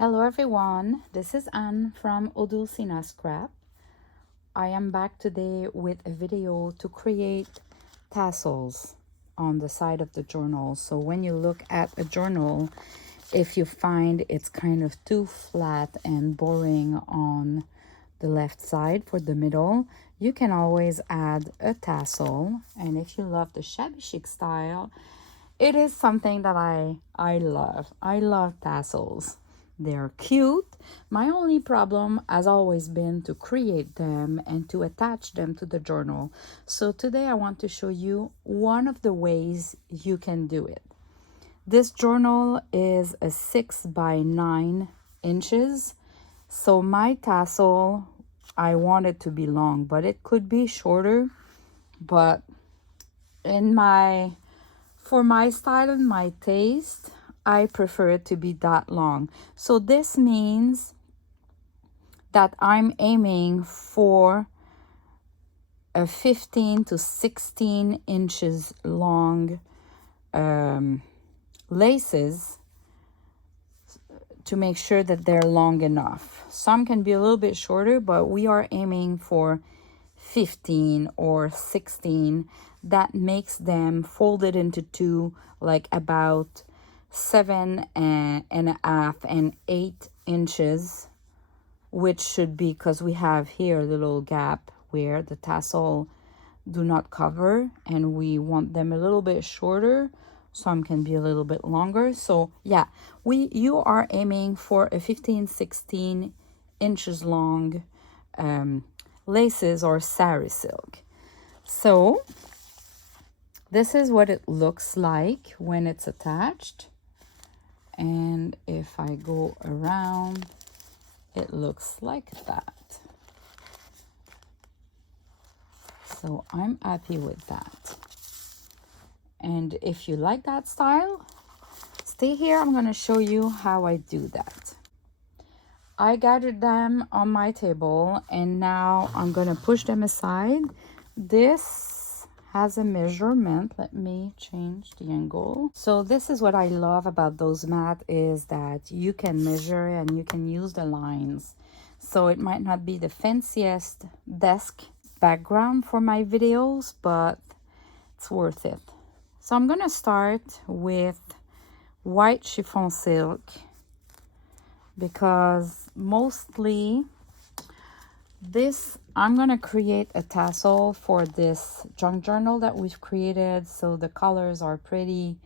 Hello everyone, this is Anne from Odulcina Scrap. I am back today with a video to create tassels on the side of the journal. So when you look at a journal, if you find it's kind of too flat and boring on the left side for the middle, you can always add a tassel. And if you love the shabby chic style, it is something that I love. I love tassels. They're cute. My only problem has always been to create them and to attach them to the journal. So today I want to show you one of the ways you can do it. This journal is a 6 by 9 inches. So my tassel, I want it to be long, but it could be shorter. But for my style and my taste, I prefer it to be that long. So this means that I'm aiming for a 15 to 16 inches long laces to make sure that they're long enough. Some can be a little bit shorter, but we are aiming for 15 or 16. That makes them folded into two, like about 7.5 and 8 inches, which should be, because we have here a little gap where the tassel do not cover, and we want them a little bit shorter. Some can be a little bit longer. So yeah, you are aiming for a 15-16 inches long laces or sari silk. So this is what it looks like when it's attached. And if I go around, it looks like that. So I'm happy with that. And if you like that style, stay here. I'm going to show you how I do that. I gathered them on my table and now I'm going to push them aside. This has a measurement. Let me change the angle. So this is what I love about those mats, is that you can measure and you can use the lines. So it might not be the fanciest desk background for my videos, but it's worth it. So I'm gonna start with white chiffon silk, because mostly I'm gonna create a tassel for this junk journal that we've created. So the colors are pretty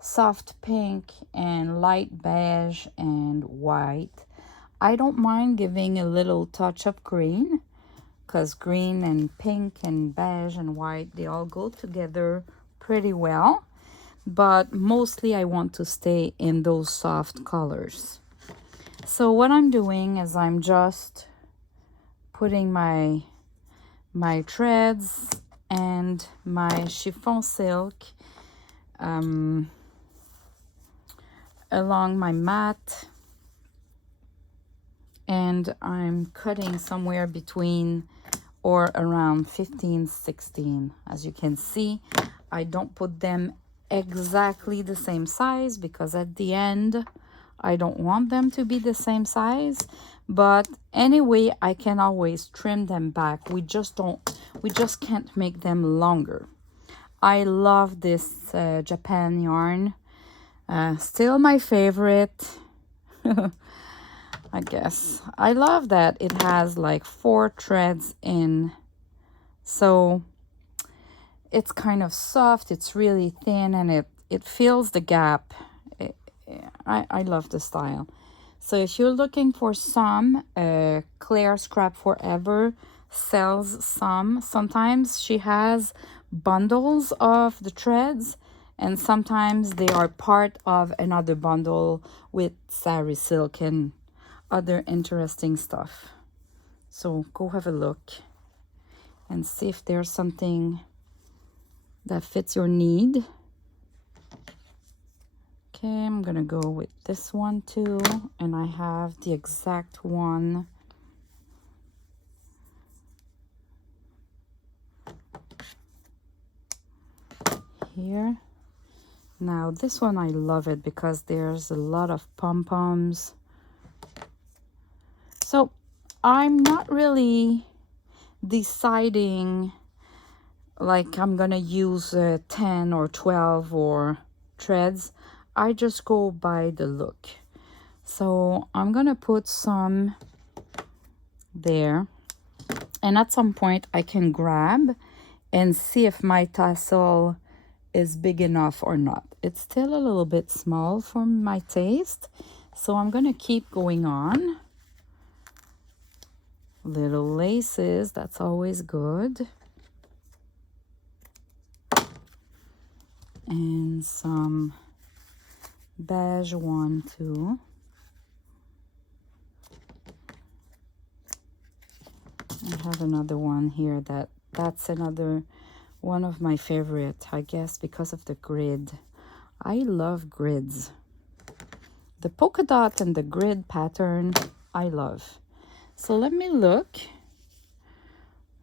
soft pink and light beige and white. I don't mind giving a little touch of green, because green and pink and beige and white, they all go together pretty well. But mostly I want to stay in those soft colors. So what I'm doing is I'm just putting my threads and my chiffon silk along my mat, and I'm cutting somewhere between or around 15-16. As you can see, I don't put them exactly the same size, because at the end I don't want them to be the same size. But anyway, I can always trim them back. We just can't make them longer. I love this Japan yarn. Still my favorite. I guess. I love that it has like 4 threads in. So it's kind of soft, it's really thin, and it fills the gap. I love the style. So if you're looking for some, Claire Scrap Forever sells some. Sometimes she has bundles of the threads, and sometimes they are part of another bundle with sari silk and other interesting stuff. So go have a look and see if there's something that fits your need. Okay, I'm gonna go with this one too, and I have the exact one. Here. Now this one, I love it because there's a lot of pom-poms So I'm not really deciding like I'm gonna use 10 or 12 or threads. I just go by the look. So I'm gonna put some there, and at some point I can grab and see if my tassel is big enough or not. It's still a little bit small for my taste, so I'm gonna keep going on. Little laces, that's always good. And some beige one too. I have another one here that's another one of my favorite, I guess, because of the grid. I love grids. The polka dot and the grid pattern, I love. So let me look.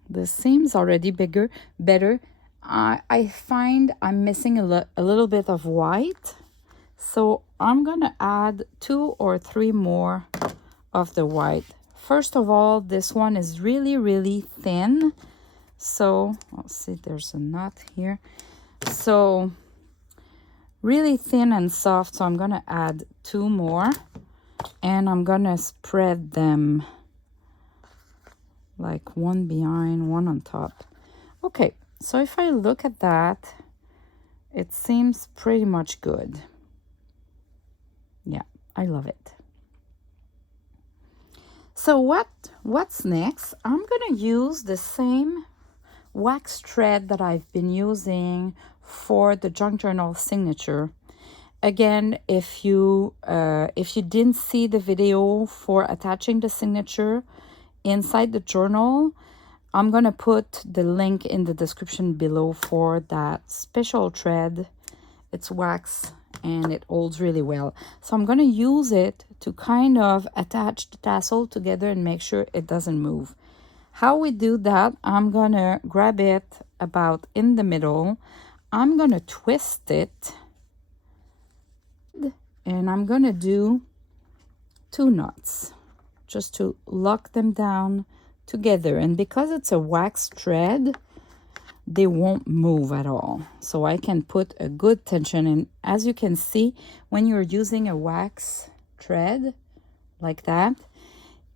This seems already better. I find I'm missing a little bit of white. So I'm gonna add 2 or 3 more of the white. First of all, this one is really thin. So let's see, there's a knot here. So really thin and soft. So I'm gonna add 2 more, and I'm gonna spread them like one behind, one on top. Okay, so if I look at that, it seems pretty much good. Yeah, I love it. So what's next? I'm gonna use the same wax thread that I've been using for the junk journal signature. Again, if you didn't see the video for attaching the signature inside the journal, I'm gonna put the link in the description below for that special thread. It's wax and it holds really well. So I'm gonna use it to kind of attach the tassel together and make sure it doesn't move. How we do that, I'm gonna grab it about in the middle. I'm gonna twist it, and I'm gonna do 2 knots just to lock them down together. And because it's a wax thread, they won't move at all. So I can put a good tension. And as you can see, when you're using a wax thread like that,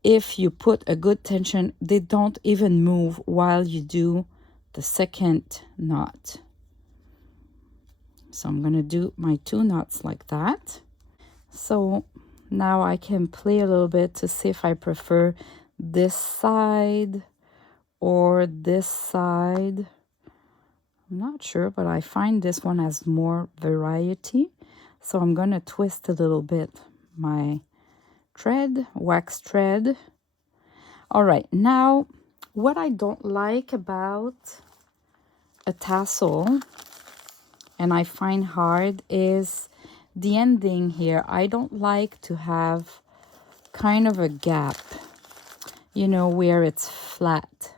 if you put a good tension, they don't even move while you do the second knot. So I'm gonna do my 2 knots like that. So now I can play a little bit to see if I prefer this side or this side. I'm not sure, but I find this one has more variety. So I'm gonna twist a little bit my thread, wax thread. All right, now what I don't like about a tassel, and I find hard, is the ending here. I don't like to have kind of a gap, you know, where it's flat.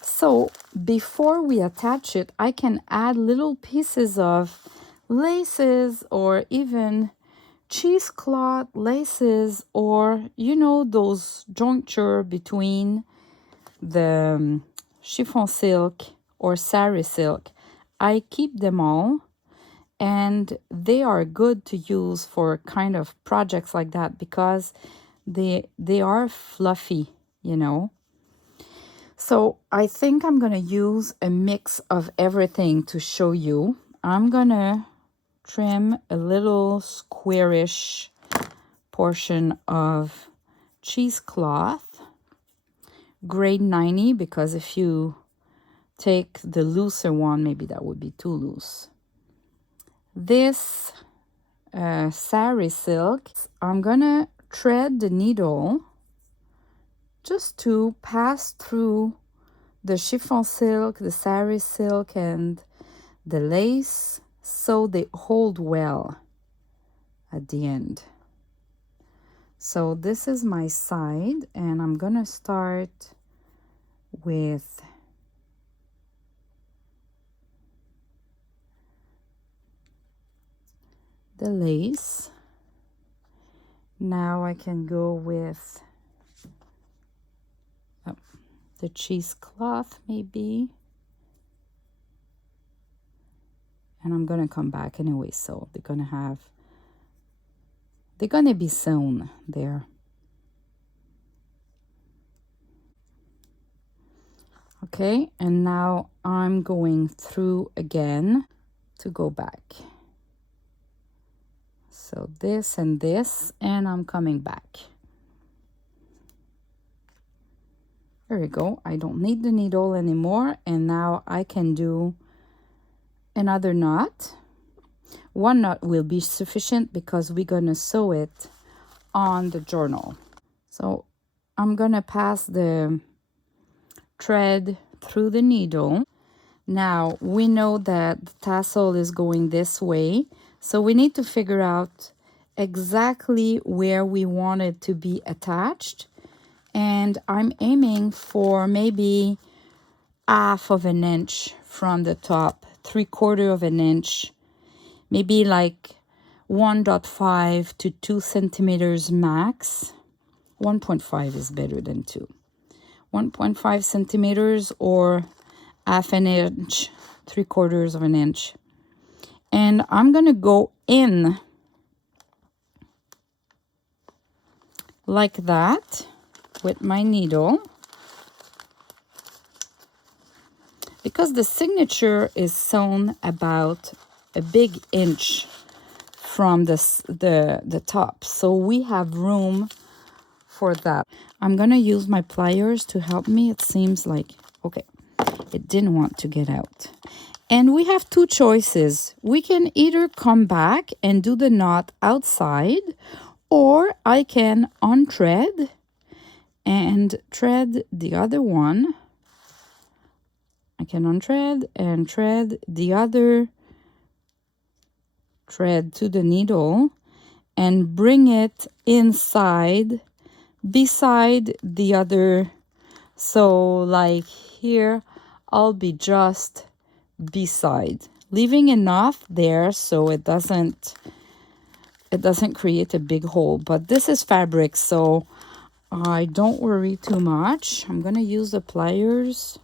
So before we attach it, I can add little pieces of laces or even cheesecloth laces, or you know, those jointure between the chiffon silk or sari silk. I keep them all, and they are good to use for kind of projects like that because they are fluffy, you know. So I think I'm gonna use a mix of everything to show you. I'm gonna trim a little squarish portion of cheesecloth, grade 90, because if you take the looser one, maybe that would be too loose. This sari silk, I'm gonna thread the needle just to pass through the chiffon silk, the sari silk, and the lace, so they hold well at the end. So this is my side, and I'm gonna start with the lace, Now I can go with the cheesecloth maybe. And I'm gonna come back anyway, so they're gonna be sewn there. Okay, and now I'm going through again to go back. So this and this, and I'm coming back. There we go. I don't need the needle anymore, and now I can do another knot. One knot will be sufficient because we're gonna sew it on the journal. So I'm gonna pass the thread through the needle. Now we know that the tassel is going this way, so we need to figure out exactly where we want it to be attached. And I'm aiming for maybe 1/2 of an inch from the top, 3/4 of an inch, maybe like 1.5 to 2 centimeters max. 1.5 is better than 2. 1.5 centimeters or 1/2 an inch, 3/4 of an inch. And I'm gonna go in like that with my needle, because the signature is sewn about a big inch from the top, so we have room for that. I'm gonna use my pliers to help me. It seems like, okay, it didn't want to get out. And we have two choices. We can either come back and do the knot outside, or I can unthread and thread the other one. I can unthread and thread the other thread to the needle and bring it inside beside the other. So like here, I'll be just beside, leaving enough there so it doesn't create a big hole. But this is fabric, so I don't worry too much. I'm gonna use the pliers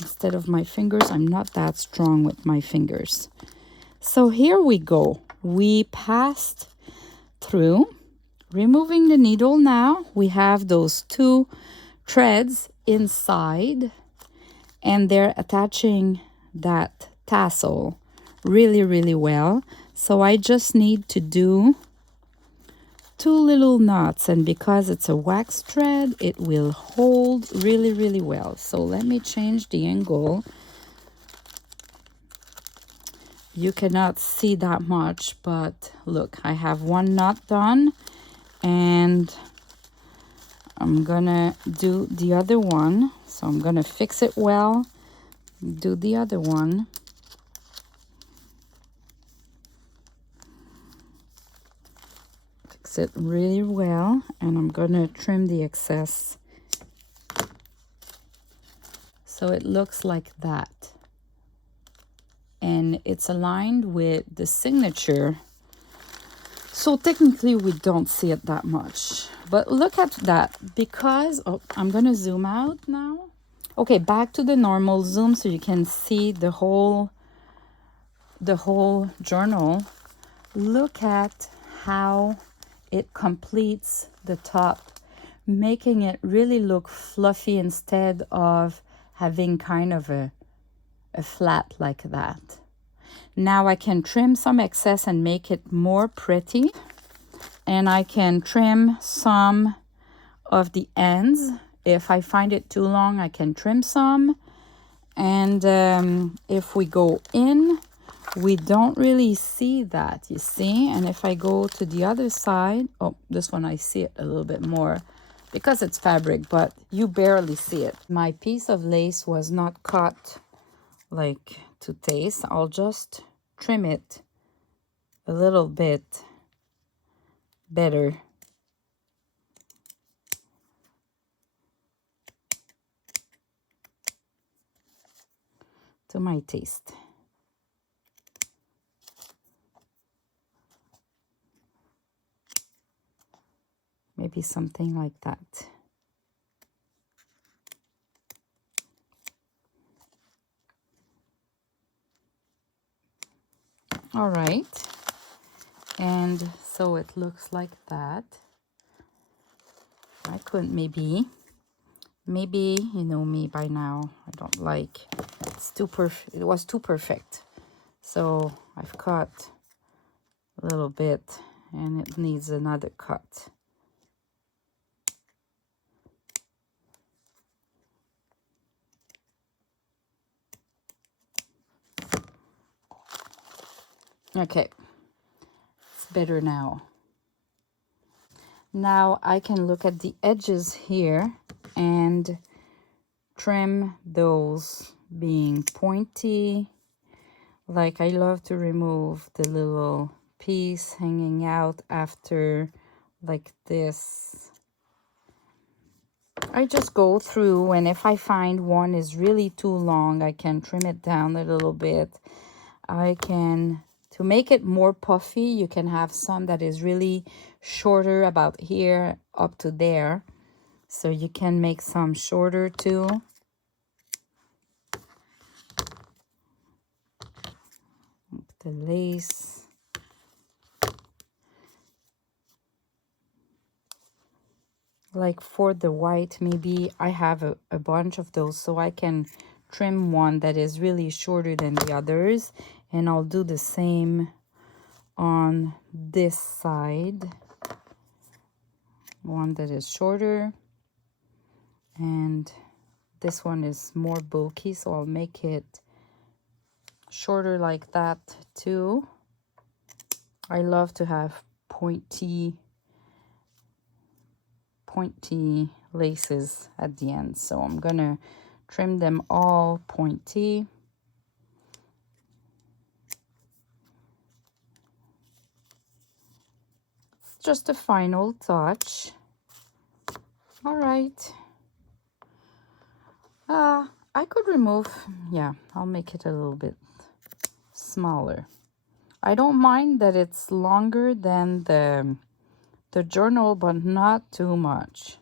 instead of my fingers. I'm not that strong with my fingers. So here we go. We passed through, removing the needle. Now we have those two threads inside, and they're attaching that tassel really, really well. So I just need to do 2 little knots, and because it's a wax thread, it will hold really, really well. So let me change the angle. You cannot see that much, but look, I have 1 knot done, and I'm gonna do the other one. So I'm gonna fix it well, do the other one. Fix it really well, and I'm gonna trim the excess so it looks like that. And it's aligned with the signature. So technically we don't see it that much, but look at that, because I'm gonna zoom out now. Okay, back to the normal zoom so you can see the whole journal. Look at how it completes the top, making it really look fluffy instead of having kind of a flat like that. Now I can trim some excess and make it more pretty, and I can trim some of the ends. If I find it too long, I can trim some. And if we go in, we don't really see that, you see. And if I go to the other side, oh, this one I see it a little bit more because it's fabric, but you barely see it. My piece of lace was not cut like to taste. I'll just trim it a little bit better. To my taste. maybe something like that. All right, and so it looks like that. I couldn't maybe, you know me by now, I don't like, it's too perfect, it was too perfect. So I've cut a little bit and it needs another cut. Okay, it's better now. Now I can look at the edges here and trim those being pointy. Like I love to remove the little piece hanging out after, like this. I just go through, and if I find one is really too long, I can trim it down a little bit. I can, to make it more puffy, you can have some that is really shorter, about here up to there. So you can make some shorter too. The lace. Like for the white, maybe I have a bunch of those, so I can trim one that is really shorter than the others. And I'll do the same on this side. One that is shorter. And this one is more bulky, so I'll make it shorter like that too. I love to have pointy laces at the end, so I'm gonna trim them all pointy. It's just a final touch. All right. I could remove, yeah, I'll make it a little bit smaller. I don't mind that it's longer than the journal, but not too much.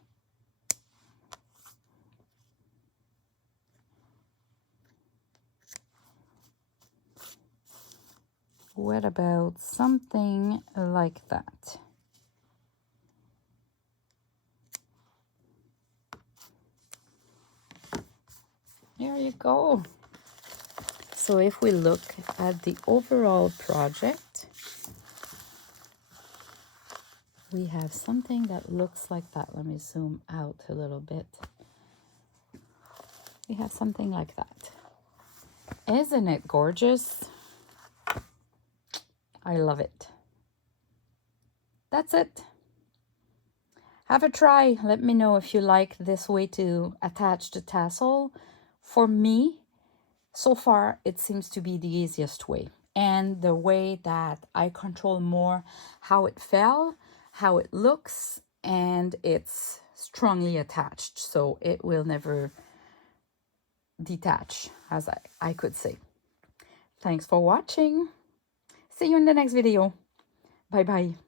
What about something like that? There you go. So if we look at the overall project, we have something that looks like that. Let me zoom out a little bit. We have something like that. Isn't it gorgeous? I love it. That's it. Have a try. Let me know if you like this way to attach the tassel. For me, so far, it seems to be the easiest way. And the way that I control more how it fell, how it looks, and it's strongly attached. So it will never detach, as I could say. Thanks for watching. See you in the next video. Bye-bye.